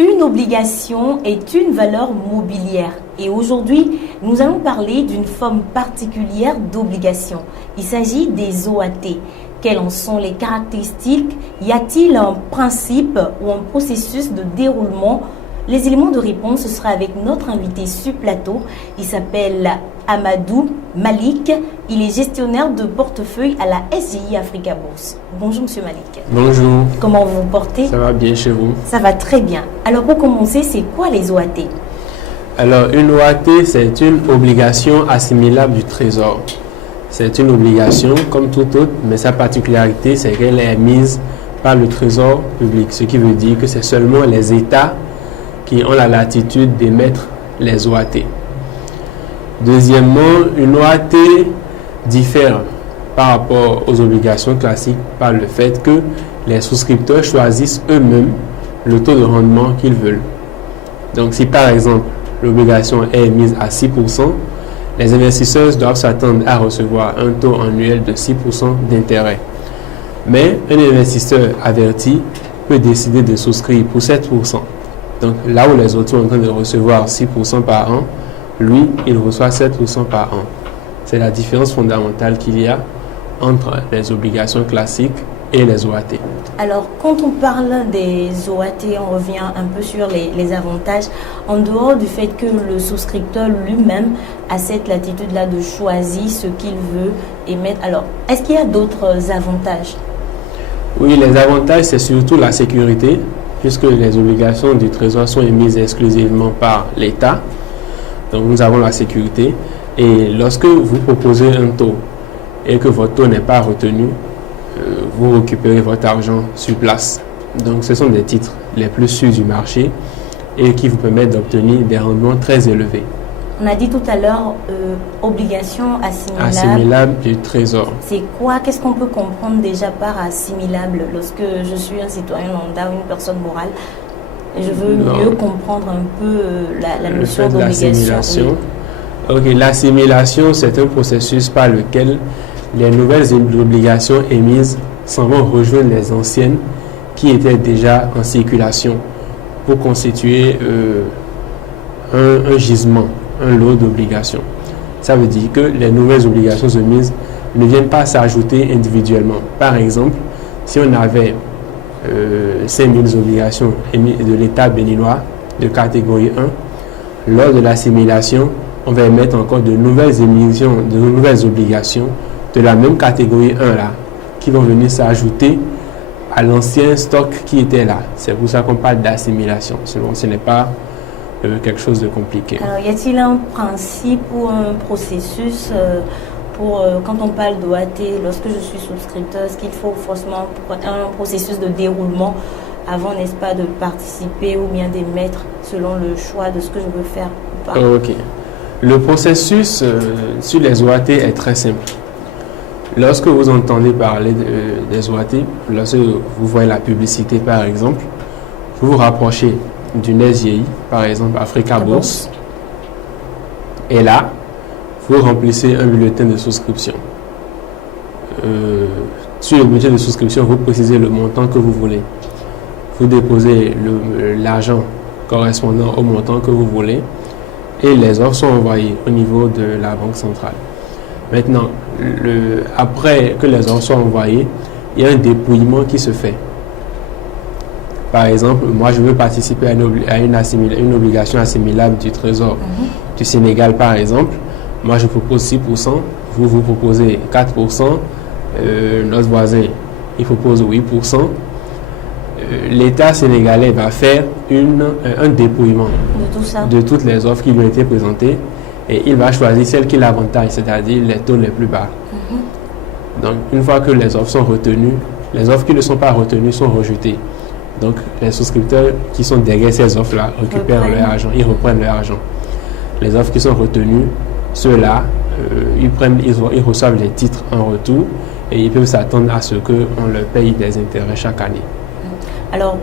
Une obligation est une valeur mobilière. Et aujourd'hui, nous allons parler d'une forme particulière d'obligation. Il s'agit des OAT. Quelles en sont les caractéristiques? Y a-t-il un principe ou un processus de déroulement? Les éléments de réponse, ce sera avec notre invité sur plateau. Il s'appelle Amadou Malik. Il est gestionnaire de portefeuille à la SGI Africa Bourse. Bonjour Monsieur Malik. Bonjour. Comment vous vous portez? Ça va bien chez vous? Ça va très bien. Alors pour commencer, c'est quoi les OAT? Alors une OAT, c'est une obligation assimilable du Trésor. C'est une obligation comme toute autre, mais sa particularité, c'est qu'elle est émise par le Trésor public. Ce qui veut dire que c'est seulement les États qui ont la latitude d'émettre les OAT. Deuxièmement, une OAT diffère par rapport aux obligations classiques par le fait que les souscripteurs choisissent eux-mêmes le taux de rendement qu'ils veulent. Donc si par exemple l'obligation est émise à 6%, les investisseurs doivent s'attendre à recevoir un taux annuel de 6% d'intérêt. Mais un investisseur averti peut décider de souscrire pour 7%. Donc là où les autres sont en train de recevoir 6% par an, lui, il reçoit 7% par an. C'est la différence fondamentale qu'il y a entre les obligations classiques et les OAT. Alors, quand on parle des OAT, on revient un peu sur les avantages, en dehors du fait que le souscripteur lui-même a cette latitude-là de choisir ce qu'il veut émettre. Alors, est-ce qu'il y a d'autres avantages? Oui, les avantages, c'est surtout la sécurité, puisque les obligations du Trésor sont émises exclusivement par l'État. Donc, nous avons la sécurité. Et lorsque vous proposez un taux et que votre taux n'est pas retenu, vous récupérez votre argent sur place. Donc, ce sont des titres les plus sûrs du marché et qui vous permettent d'obtenir des rendements très élevés. On a dit tout à l'heure obligation assimilable. Assimilable du Trésor. C'est quoi? Qu'est-ce qu'on peut comprendre déjà par assimilable? Lorsque je suis un citoyen lambda ou une personne morale, je veux mieux comprendre un peu la notion d'obligation. Oui. Ok, l'assimilation, c'est un processus par lequel les nouvelles obligations émises s'en vont rejoindre les anciennes qui étaient déjà en circulation pour constituer un gisement, un lot d'obligations. Ça veut dire que les nouvelles obligations émises ne viennent pas s'ajouter individuellement. Par exemple, si on avait 5000 obligations émises de l'État béninois de catégorie 1, lors de l'assimilation, on va émettre encore de nouvelles émissions, de nouvelles obligations de la même catégorie 1 là, qui vont venir s'ajouter à l'ancien stock qui était là. C'est pour ça qu'on parle d'assimilation. Sinon, ce n'est pas quelque chose de compliqué. Alors, y a-t-il un principe ou un processus quand on parle d'OAT, lorsque je suis souscripteur, est-ce qu'il faut forcément un processus de déroulement avant, n'est-ce pas, de participer ou bien d'émettre selon le choix de ce que je veux faire ou pas? Ok. Le processus sur les OAT est très simple. Lorsque vous entendez parler des OAT, lorsque vous voyez la publicité par exemple, vous vous rapprochez d'une SGI, par exemple Africa Bourse, et là, vous remplissez un bulletin de souscription. Sur le bulletin de souscription, vous précisez le montant que vous voulez. Vous déposez l'argent correspondant au montant que vous voulez et les offres sont envoyées au niveau de la Banque centrale. Maintenant, après que les offres soient envoyées, il y a un dépouillement qui se fait. Par exemple, moi je veux participer à une obligation assimilable du Trésor du Sénégal par exemple. Moi je propose 6%, vous proposez 4%, notre voisin il propose 8%. L'État sénégalais va faire un dépouillement de toutes les offres qui lui ont été présentées et il va choisir celle qui l'avantage, c'est-à-dire les taux les plus bas. Donc, une fois que les offres sont retenues, les offres qui ne sont pas retenues sont rejetées. Donc, les souscripteurs qui sont derrière ces offres-là récupèrent leur argent, ils reprennent leur argent. Les offres qui sont retenues, ceux-là, ils reçoivent les titres en retour et ils peuvent s'attendre à ce qu'on leur paye des intérêts chaque année. Alors,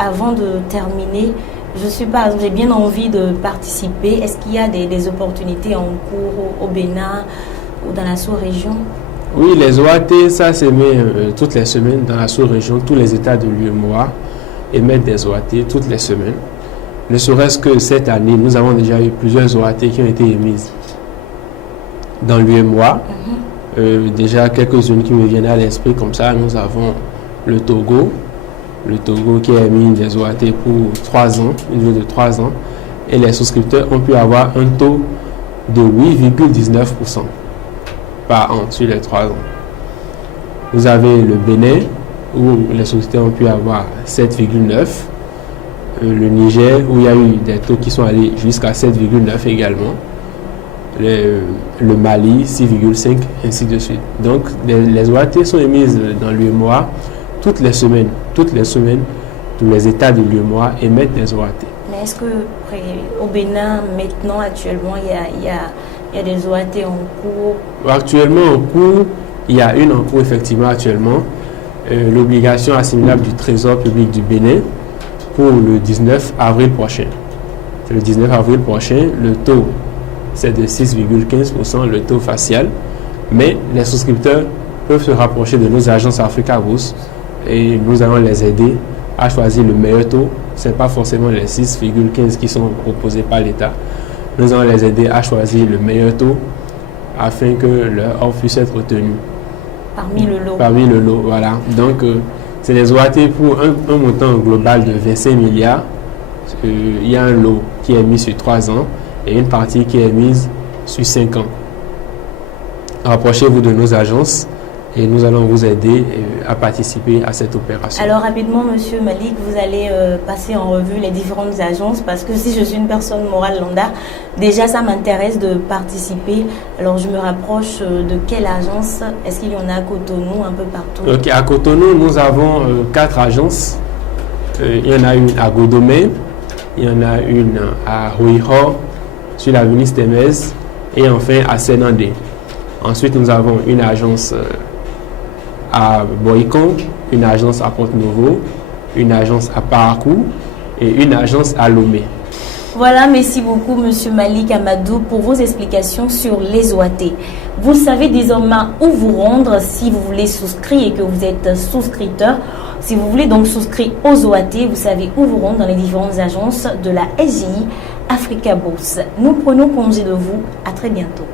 avant de terminer, j'ai bien envie de participer. Est-ce qu'il y a des opportunités en cours au Bénin ou dans la sous-région? Oui, les OAT, ça s'émet toutes les semaines dans la sous-région, tous les États de l'UEMOA. émettent des OAT toutes les semaines. Ne serait-ce que cette année, nous avons déjà eu plusieurs OAT qui ont été émises dans l'UEMOA. Déjà quelques-unes qui me viennent à l'esprit comme ça. Nous avons le Togo qui a émis des OAT pour 3 ans, une durée de 3 ans. Et les souscripteurs ont pu avoir un taux de 8,19% par an sur les 3 ans. Vous avez le Bénin, où les souscripteurs ont pu avoir 7,9%. Le Niger, où il y a eu des taux qui sont allés jusqu'à 7,9% également. Le Mali, 6,5%, ainsi de suite. Donc, les OAT sont émises dans l'UEMOA toutes les semaines. Toutes les semaines, tous les États de l'UEMOA émettent des OAT. Mais est-ce qu'au Bénin, maintenant, actuellement, il y a des OAT en cours? Actuellement, en cours, il y a une en cours, effectivement, actuellement. L'obligation assimilable du Trésor public du Bénin pour le 19 avril prochain. Le 19 avril prochain, le taux, c'est de 6,15%, le taux facial. Mais les souscripteurs peuvent se rapprocher de nos agences Africa Bourse et nous allons les aider à choisir le meilleur taux. Ce n'est pas forcément les 6,15 qui sont proposés par l'État. Nous allons les aider à choisir le meilleur taux afin que leur offre puisse être retenue. Parmi le lot. Parmi le lot, voilà. Donc, c'est des OAT pour un montant global de 25 milliards. Il y a un lot qui est mis sur 3 ans et une partie qui est mise sur 5 ans. Rapprochez-vous de nos agences et nous allons vous aider à participer à cette opération. Alors rapidement, Monsieur Malik, vous allez passer en revue les différentes agences parce que si je suis une personne morale lambda, déjà ça m'intéresse de participer. Alors je me rapproche de quelle agence? Est-ce qu'il y en a à Cotonou, un peu partout? Ok, à Cotonou, nous avons 4 agences. Il y en a une à Godomé, il y en a une à Ruiho, sur l'avenue Stemez et enfin à Sénandé. Ensuite, nous avons une agence à Boycon, une agence à Porte-Nouveau, une agence à Parakou et une agence à Lomé. Voilà, merci beaucoup Monsieur Malik Amadou pour vos explications sur les OAT. Vous savez désormais où vous rendre si vous voulez souscrire et que vous êtes souscripteur. Si vous voulez donc souscrire aux OAT, vous savez où vous rendre dans les différentes agences de la SGI Africa Bourse. Nous prenons congé de vous. À très bientôt.